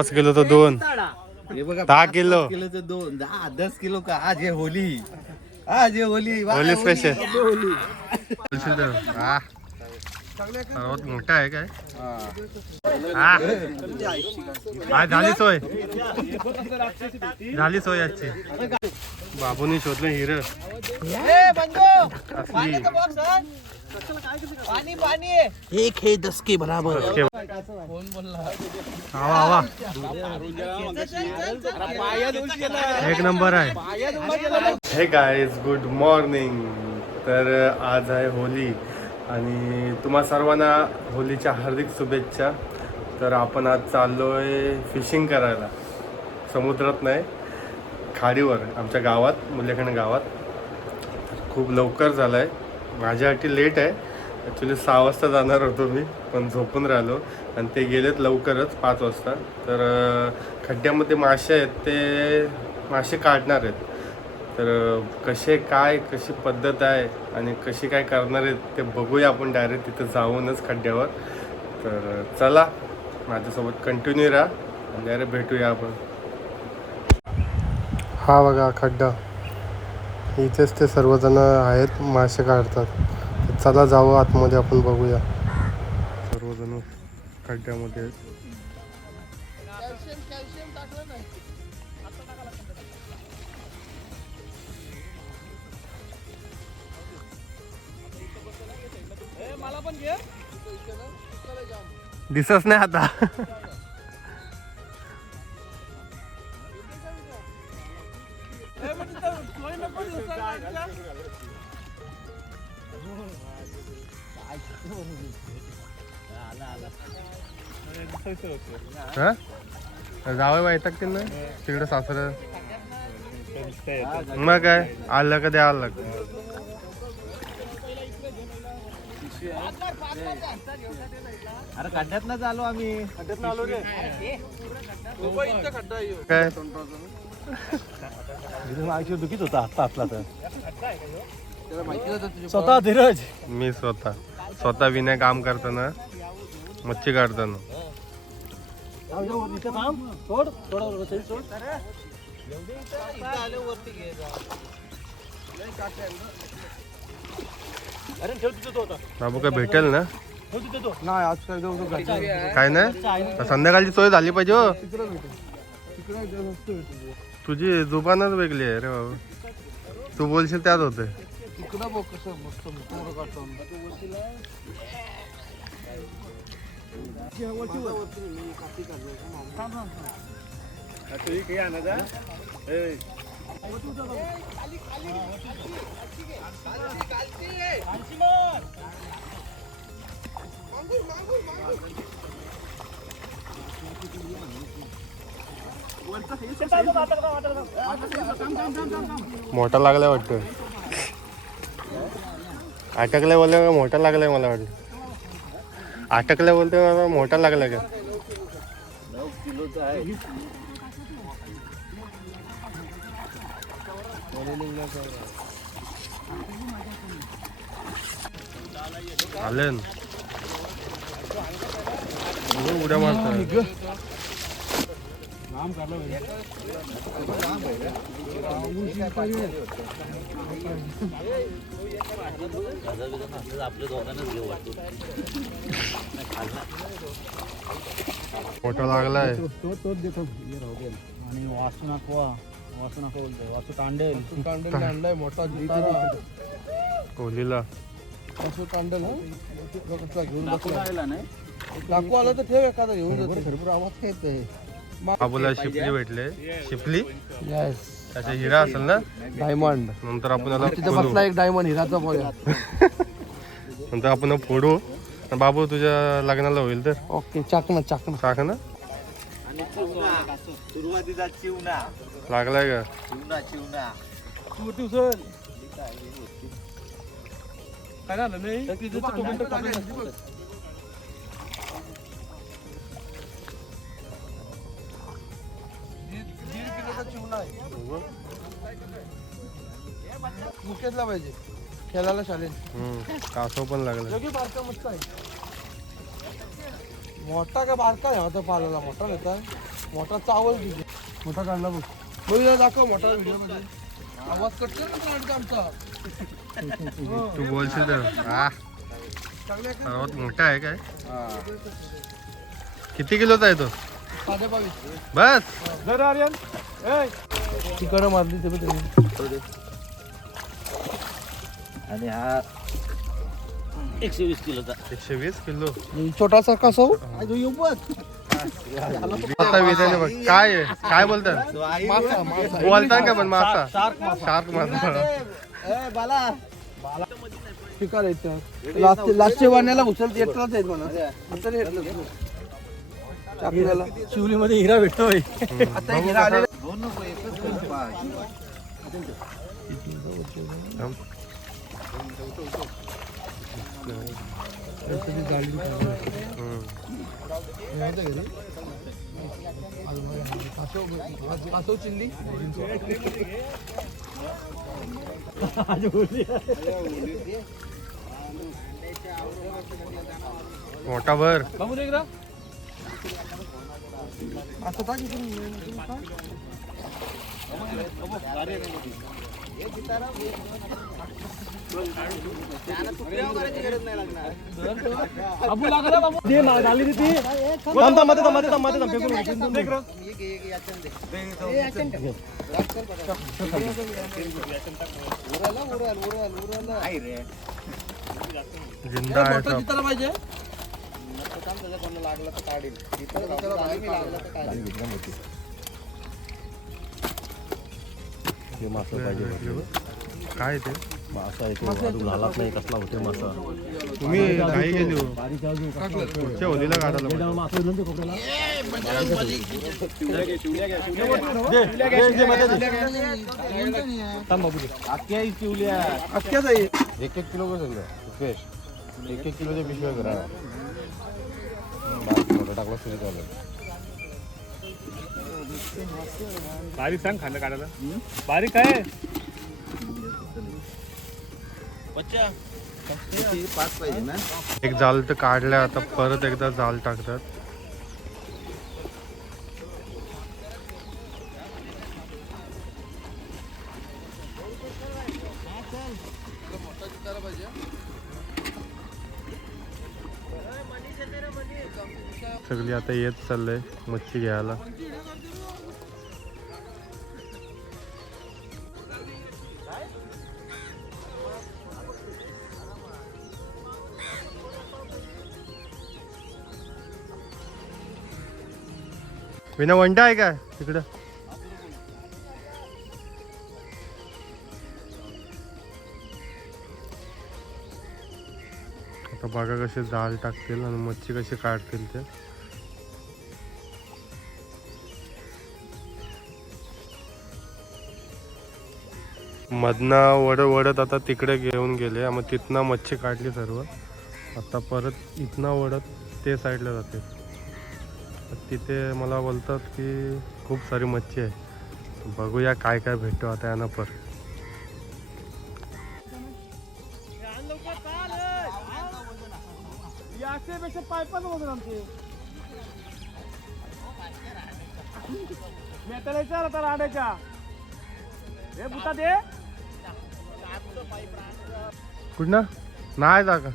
5 kilo तर 2, हे बघा 10 किलो. 5 किलोचं 2, 10 किलो का? आज हे होली, आज हे होली, होली स्पेशल. होली. सर्वात मोठा आहे काय? हा झाली सोय, झाली सोय आजची. बाबूनी शोधलं हिर असली. पाणी पाणी 1 है 10 के बराबर. कोण बोलला? आवा आवा, एक नंबर आहे. हे गाईज, गुड मॉर्निंग. तर आज आहे होली आणि तुम्हा सर्वांना होलीच्या हार्दिक शुभेच्छा. तर आपण आज चाललोय फिशिंग करायला, समुद्रात नाही, खाडीवर, आमच्या गावात, मुल्लेखंड गावात. खूप लवकर झालं आहे, माझ्यासाठी लेट आहे. ॲक्च्युली 6 वाजता जाणार होतो मी, पण झोपून राहिलो आणि ते गेलेत लवकरच 5 वाजता. तर खड्ड्यामध्ये मासे आहेत, ते मासे काढणार आहेत. तर कशी पद्धत आहे आणि कशी काय करणार आहेत ते बघूया आपण डायरेक्ट तिथं जाऊनच खड्ड्यावर. तर चला माझ्यासोबत कंटिन्यू राहा आणि डायरेक्ट भेटूया आपण. हा बघा खड्डा, इथेच ते सर्वजण आहेत, मासे काढतात. तर चला जाऊ आतमध्ये, आपण बघूया. सर्वजण खड्ड्यामध्ये आहेत. दिसत नाही आता. जावं माहिती की नाही तिकडे सासरं. मग काय आलं का द्या आलं. अरे खड्ड्यात ना आलो आम्ही, खड्ड्यात आलो रे. काय दुखीच होता आता असला तर स्वतः धीरज. मी स्वतः विना काम करताना, मच्छी काढताना. बाबू काय भेटेल ना? नाही आज काय काय नाही, संध्याकाळची सोय झाली पाहिजे हो. तुझी जुबानच वेगळी आहे रे बाबा, तू बोलशील त्यात होते. मोठा लागलाय वाटतं, अटकलाय बोलले का मोठा लागलाय. मला वाटलं अटकलाय बोलते, मला मोठा लागलाय का. 9 किलोचा आहे. आले ना उड्या मारतात. मोठा लागलाय. आणि वासू नाकवा बोलतोय, वासू तांडेल आणलाय मोठा कोहलीला. वासू तांडेल घेऊन टाकू आला तर ठेव एखादा घेऊन जातो. भरपूर आवाज येते. बाबूला शिपली भेटले, शिपली त्याचा हिरा असेल ना, डायमंड. नंतर आपण याला तिथे बसला एक डायमंड हिराचा बोया. नंतर आपण फोडू. बाबू तुझ्या लग्नाला होईल तर ओके. चाकणा टाक ना. सुरुवातीचा चिवणा लागलाय का? काय झालं नाही. मुकेशला पाहिजे खेळायला चालेल. कासव पण लागला. बारका मस्त आहे. मोठा का बारका आहे आता पालाला. मोठा नेता मोठा चावल तिथे मोठा काढला बघ बघ दाखव मोठा व्हिडिओ मध्ये आवाज कट कर ना प्लांटचा आमचा तू बोलशील तर सर्वात मोठा आहे काय किती किलोचा आहे तो 22.5 बस जर आर्यन तिकडं मारली ते बघ आणि हा 120 किलोचा 120 किलो छोटासा कसो आता विधाने बघ काय आहे? काय बोलतात बोलतात का पण मासा शार्क मासा शिकार आहेत लास्टचे वाण्याला उचलत येतच आहेत म्हणा आपल्याला शिवलीमध्ये हिरा भेटतोय आता हिरा आलेला कासव चिल्ली मोठा भर आता टाक जिंदा आहे सब. पाहिजे काय ते मासा आहे तो अजून झालाच नाही कसला होते मासा तुम्ही काही गेली हो पुढच्या होलीला काढायला अख्ख्याच आहे 1-1 किलो का समजा फिश 1-1 किलोच्या पिशव्या करा मोठा टाकला सुरू झालं बारीक सांग खाल्लं काढायला बारीक काय एक जाल तर काढलं आता परत एकदा जाल टाकतात सगळी आता येत चाललंय मच्छी घ्यायला विना वंडा आहे का तिकडं आता बघा कसे जाल टाकतील आणि मच्छी कशी काढतील ते मधनं वडत आता तिकडे घेऊन गेले मग तिथनं मच्छी काढली सर्व आता परत इथनं वडत ते साईडला जाते तिथे मला बोलतात की खूप सारी मच्छी आहे बघूया काय काय भेटतो आता यांना पर कुठं नाही जागा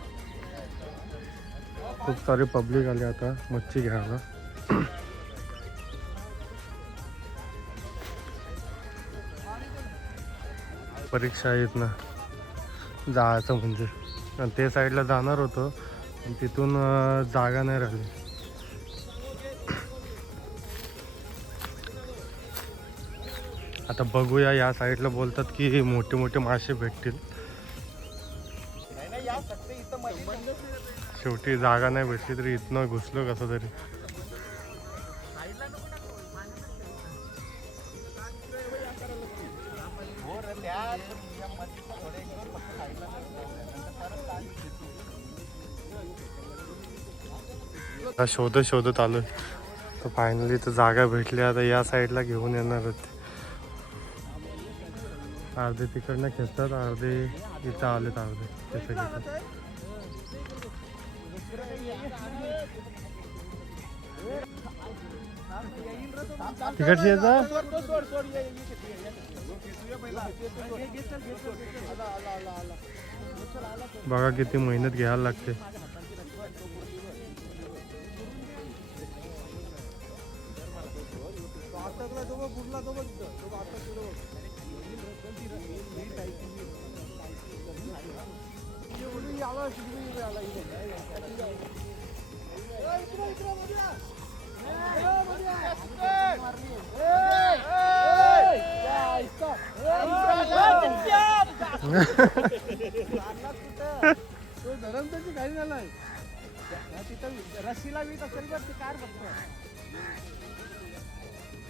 खूप सारी पब्लिक आली आता मच्छी घ्यायला परीक्षा आहेत ना जायचं म्हणजे आणि ते साईडला जाणार होतो तिथून जागा नाही राहिली आता बघूया या साईडला बोलतात की मोठे मोठे मासे भेटतील शेवटी जागा नाही भेटली तरी इथनं घुसलो कसं तरी शोधत आलोय तर फायनली तर जागा भेटली आता या साईडला घेऊन येणार होते अर्धे तिकडनं खेचतात अर्धे इथं आलेत अर्धे त्याच्या तिकडची याचा बघा किती मेहनत घ्यायला लागते.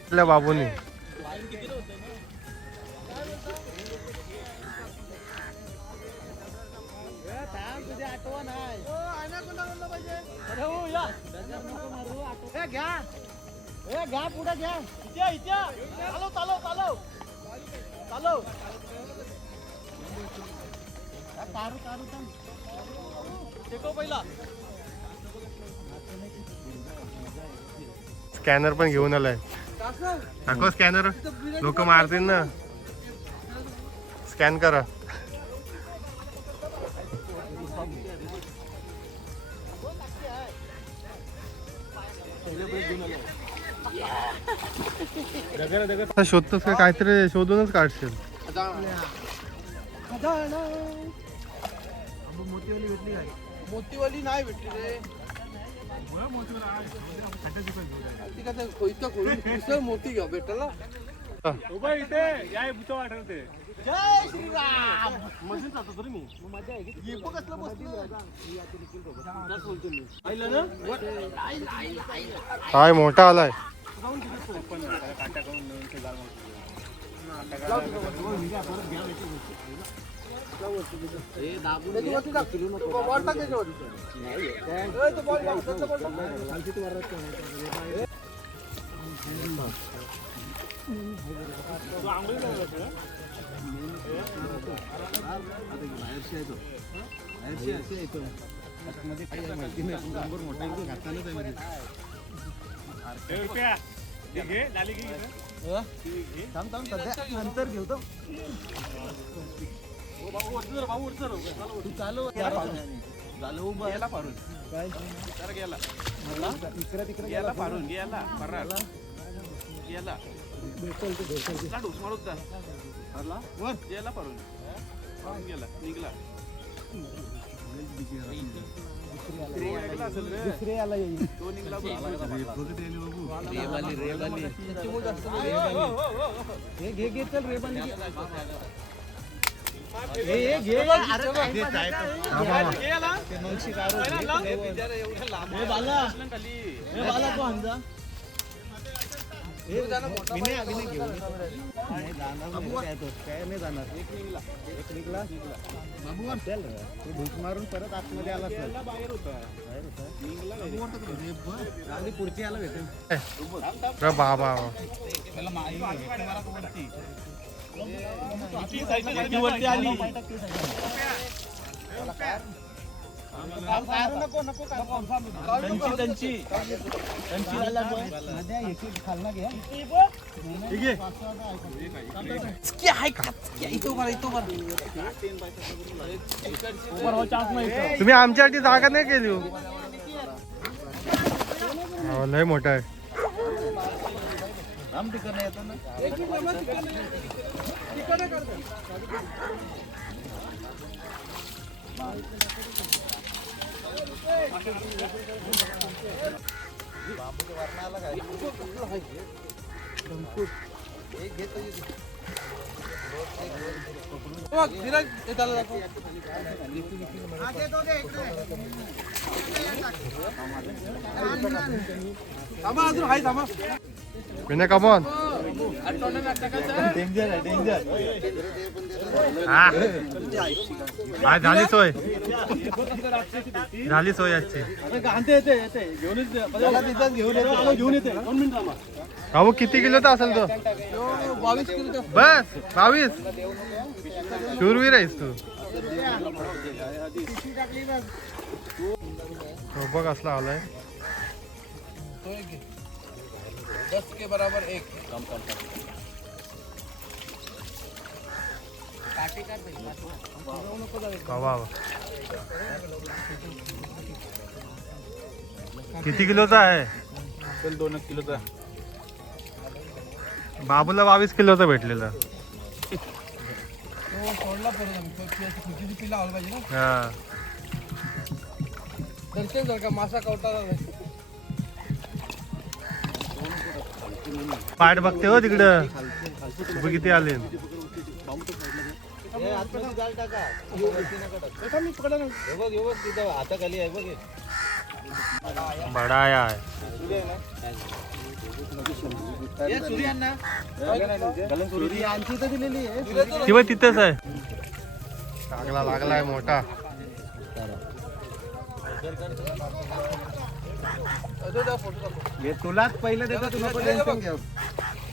आपल्या बाबूनी घ्या पुढे घ्या चालव चालव चालव चालव तारू तारू टेको पहिला. स्कॅनर पण घेऊन आलाय. दाखव स्कॅनर, लोक मारतील ना. स्कॅन करा. शोधतोस का काहीतरी शोधूनच काढशील. मोतीवाली भेटली काय? मोतीवाली नाही भेटली रे. मोती घ्या भेटला. जय श्रीराम. मशीन जातो तरी मी मजा आहे की कसलं बसलं काय मोठा आलाय. नंतर घेऊ मारून परत आतमध्ये आला पुढची आला भेटेल बाबा नको नको खालना घ्या. तुम्ही आमच्यासाठी जागा नाही केली. लय मोठा आहे. विनय कमॉन. डेंजर आहे डेंजर. आज झाली सोय, झाली सोय आजची. बाबू किती किलोचा असेल तो? 22 किलो. बस 22. शूरवीर आहेस तू. बघ असला आलाय. 10 के बराबर 1 वा. किती किलोचा आहे? चल 2 किलोचा. बाबूला 22 किलोचा भेटलेला. तो सोडला परत आम्ही खुर्चीची पिला आला पाहिजे ना. हा दर्शन जर का मासा कवटा पाठ बघते हो तिकडं. बघ किती आले. बडाया आहे. ती बघ तिथेच आहे. लागलाय मोठा. तुलाच पहिलं देतो तू नको टेन्शन घेऊ.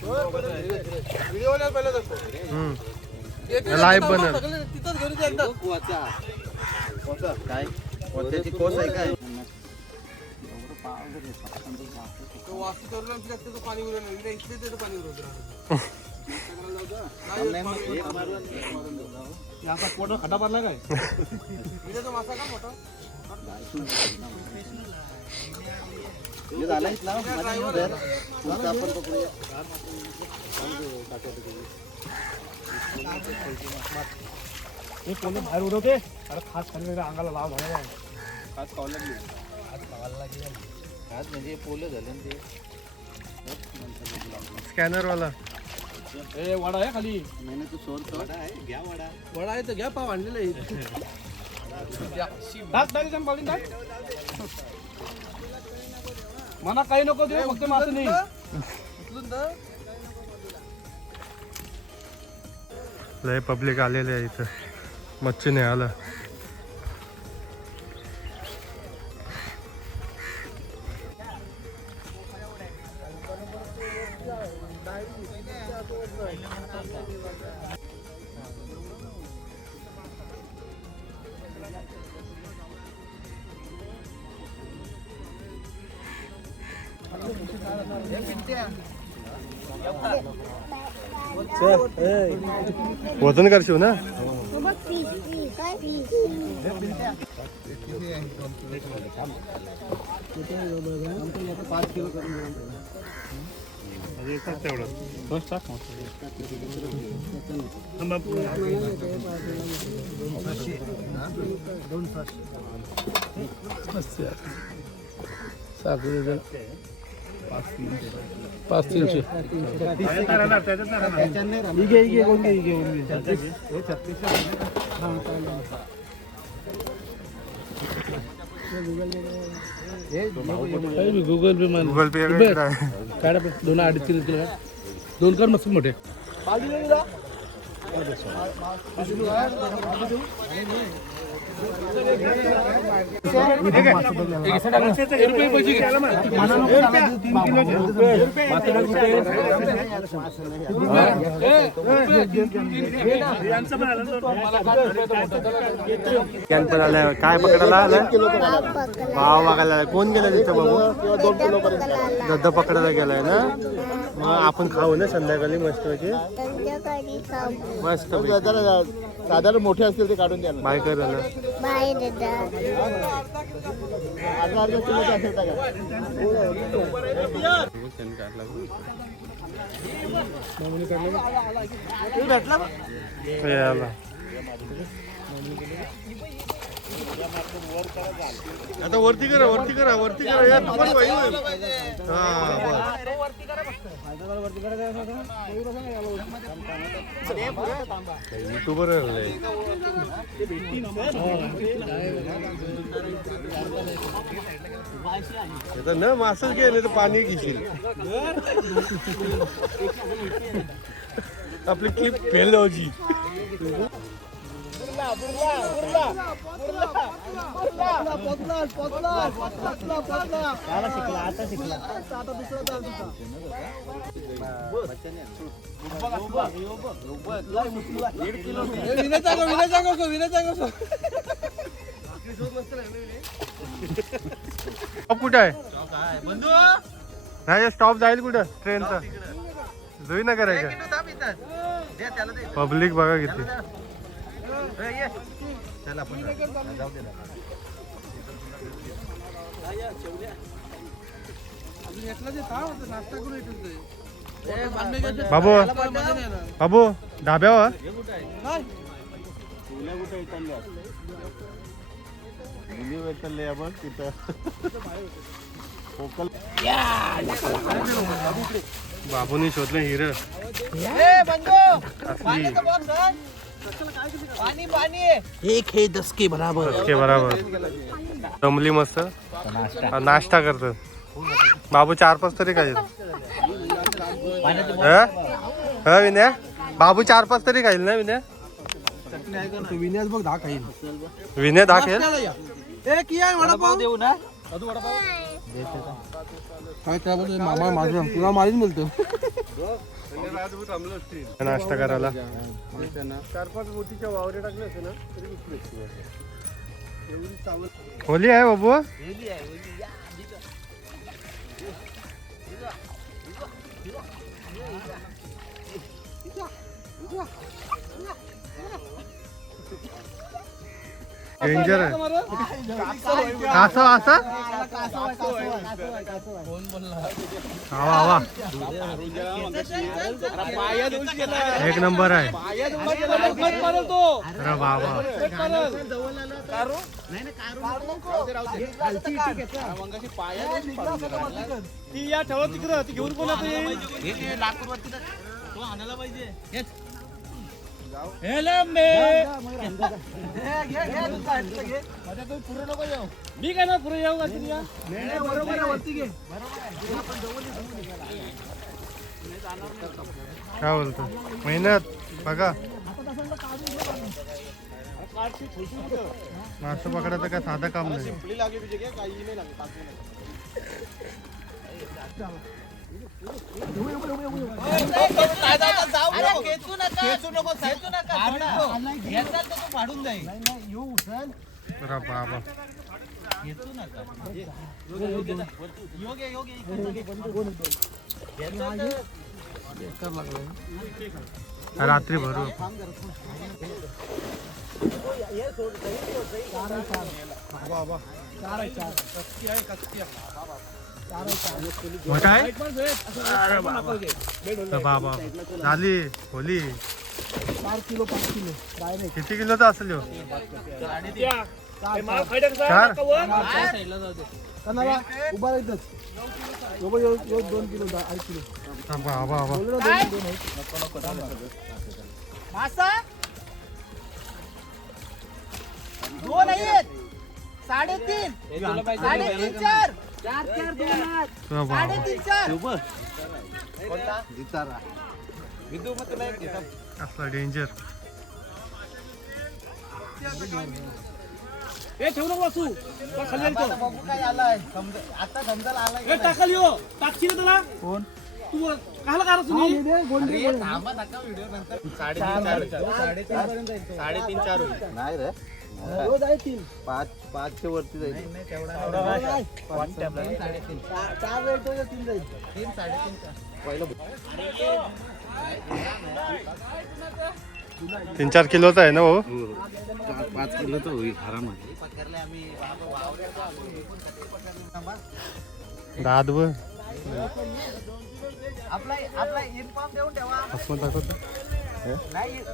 व्हिडिओला पहिला दाखव. लाईव्ह बनल. तिथंच घरी जा एकदा. काय त्याची कोस आहे काय? तो वास्तू करून आमच्या तो पाणी उरलं नाही. इथले ते पाणी उरत खड्डा पडला काय? तो मासा का मोठा झाला इथला आपण पकडूया. हे पोले बाहेर उडवते. अरे खास खाली अंगाला लाव झाला. खास खावला आज म्हणजे पोलं झालं ना ते. स्कॅनर वाला. ए वाडा आहे खाली. नाही तू सोड घ्या वाडा. वडा आहे तर घ्या पाव आणलेला आहे. टाक टाक जाम पावलीन टाक. मला काही नको देऊ फक्त मासे नाही. उचलून दा. लय पब्लिक आलेले आहे इथं. मच्छी नाही आला. वजन करशील ना. पाच 300. गूगल पे मान. गुगल पे काढा 2-2.5 किलो. 2 कर मस्त मोठे. कॅन पण आलाय. काय पकडायला आलाय? भाव बघायला. कोण गेला तिथं बाबू? 2 किलो पर्यंत. गद्दा पकडायला गेलाय ना. मग आपण खाऊ ना संध्याकाळी मस्त पैकी. मस्त साधारण मोठे असतील ते काढून द्या ना. बाय कर ना. अर्धा किलोचे असेल का? हे आला. आता वरती करा वरती करा वरती करा. या दुकान होईल. हा बस. युट्यूबर आहे. आता न मासच घे नाही तर पाणी घेशील. आपली क्लिप फेल जाऊची. कुठं आहे? नाही स्टॉप जाईल कुठं ट्रेनचा जुई नगर आहे का पब्लिक बघा किती बाबू बाबू ढाब्यावर आपण तिथं बाबूनी शोधलं हिर एक है 10 के बराबर ओके बराबर जमली मस्त नाश्ता करतो बाबू 4-5 तरी खाईल विनय बाबू 4-5 तरी खाईल ना विनय विन्यास बघ 10 खाईल विनय 10 खाईल एक या वडापाव देऊ ना काय काय बोलतो मामा माझं तुला मारीन बोलतो नाश्ता करायला 4-5 मोठीच्या वावरे टाकले असते ना तरी होली आहे बाबू डेंजर आहे असं असं आवा आवा एक नंबर आहे अरे बाबा ती या ठेवा तिकडं ती घेऊन कोण आता येईल मी काय ना पुढे येऊ काय बोलतो मेहनत बघा मासे पकडायचं काय साधं काम नाही अरे बाबा रात्री भरू मोठा आहे बाबा झाली होली 4 किलो 5 किलो डायरेक्ट किती किलोचा असेल ह्यो? 4 कनाला उभा राहतच 2 किलो 2.5 किलो बाबा बाबा मासा 2 आहेत 3.5 3.5 4 असला डेंजर हे ठेवू नको वासू तो खाली येतो काय आलाय आता समजायला आलाय हे टाकल यो टाकशील ना त्याला कोण तू काहला करत तुम्ही थांबा नका व्हिडिओ नंतर 3.5 4 नाही रे रोज आहे 3 5 च्या वरती जाईल तेवढा 4 वेळ तो 3 जाईल 3-4 किलोचा आहे ना भाऊ 5 किलोचं होईल आरामात दादव आपला इन्फॉर्म देऊन ठेवा हसमत दाखवतो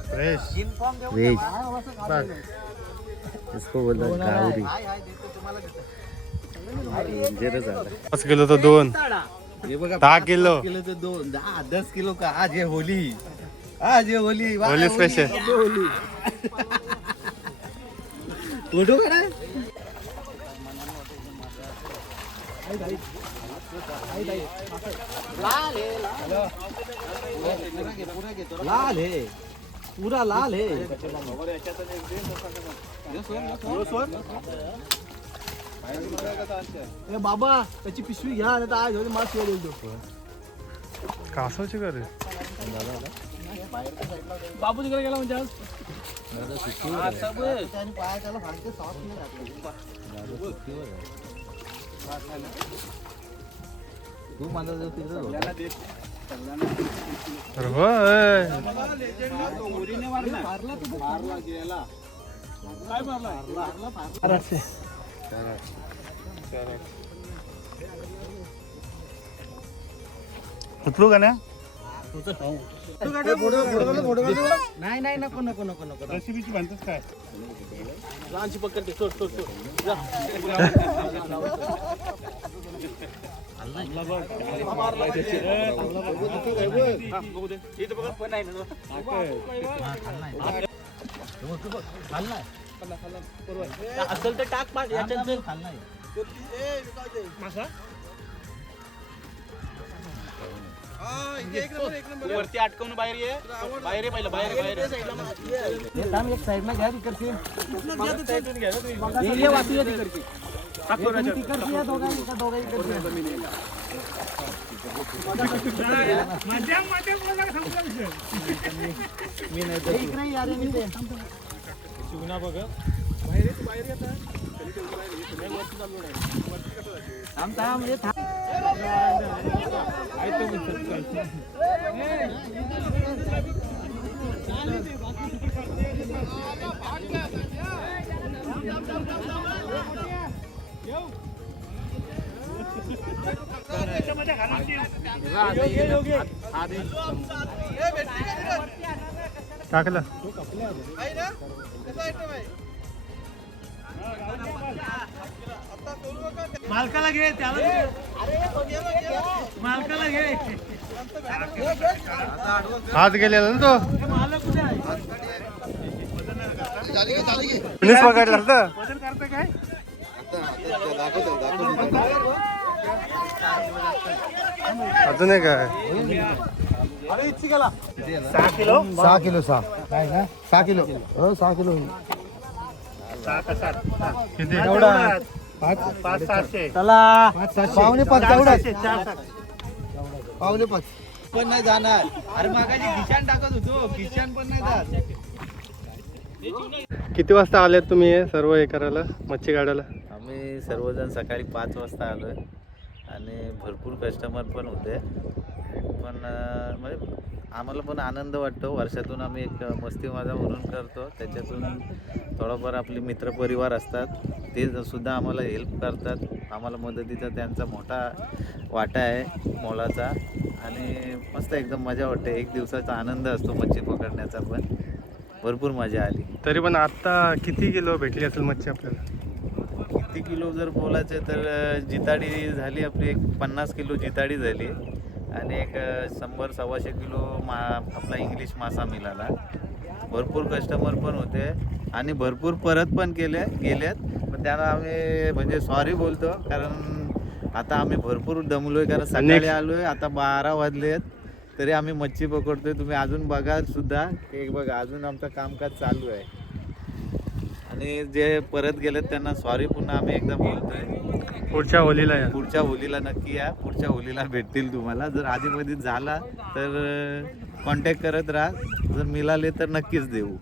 फ्रेश इन्फॉर्म देऊन व्हेज बघ इसको बोलतात गावरी हाय देतो तुम्हाला देतो डेंजरच आहे 5 किलो तर 2 हे बघा 10 किलो 10 किलो का आज है होली वाह, होली स्पेशल फोटो करा लाल है पूरा लाल है ए बाबा त्याची पिशवी घ्या नाही तर आज होते मास शिवाय देतो कासवची करे बाबू तिकडे गेला म्हणजे आज त्याने पाया त्याला फालते सॉस नाही तू मला जो तिकडे अरे होय. उतरू का ना नाही नाही नको नको नको नको रेसिपीची म्हणतेस काय असेल तर टाक पाठ याच्यात वरती अटकवून बाहेर ये पहिलं बाहेर एक साइड ना घ्या तिकडची टाकलं मालकाला घे त्याला मालकाला घे हात गेलेला ना तो मालक कुठे आहे पुलिस पकडला तर वजन करतं काय अजून एक काय 6 किलो 6 किलो 6 किलो हो 6 किलो होईल 6 का 7 किती एवढा 500 पावणे 5 तेवढाच 400 पावणे 5 पण नाही जाणार अरे मागाची खिशान टाकत होतो खिशान पण नाही जात किती वाजता आलेत तुम्ही हे सर्व हे करायला मच्छी काढायला आम्ही सर्वजण सकाळी 5 वाजता आलो आहे आणि भरपूर कस्टमर पण होते पण म्हणजे आम्हाला पण आनंद वाटतो वर्षातून आम्ही एक मस्ती मजा म्हणून करतो त्याच्यातून थोडंफार आपले मित्रपरिवार असतात ते सुद्धा आम्हाला हेल्प करतात आम्हाला मदतीचा त्यांचा मोठा वाटा आहे मोलाचा आणि मस्त एकदम मजा वाटते एक दिवसाचा आनंद असतो मच्छी पकडण्याचा पण भरपूर मजा आली तरी पण आता किती किलो भेटली असेल मच्छी आपल्याला किती किलो जर बोलायचं तर जिताडी झाली आपली एक 50 किलो जिताडी झाली आणि एक 100-125 किलो आपला इंग्लिश मासा मिळाला भरपूर कस्टमर पण होते आणि भरपूर परत पण गेल्यात पण त्यांना आम्ही म्हणजे सॉरी बोलतो कारण आता आम्ही भरपूर दमलोय कारण सकाळी आलोय आता 12 वाजलेत तरी आम्ही मच्छी पकडतोय तुम्ही अजून बघा सुद्धा एक बघा अजून आमचं कामकाज चालू आहे आणि जे परत गेलेत त्यांना सॉरी पुन्हा आम्ही एकदा बोलतोय पुढच्या होलीला या पुढच्या होलीला नक्की या पुढच्या होलीला भेटतील तुम्हाला जर आधीमध्ये झाला तर कॉन्टॅक्ट करत राहा जर मिळाले तर नक्कीच देऊ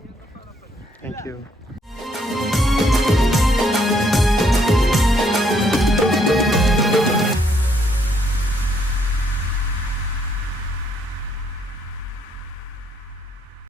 थँक्यू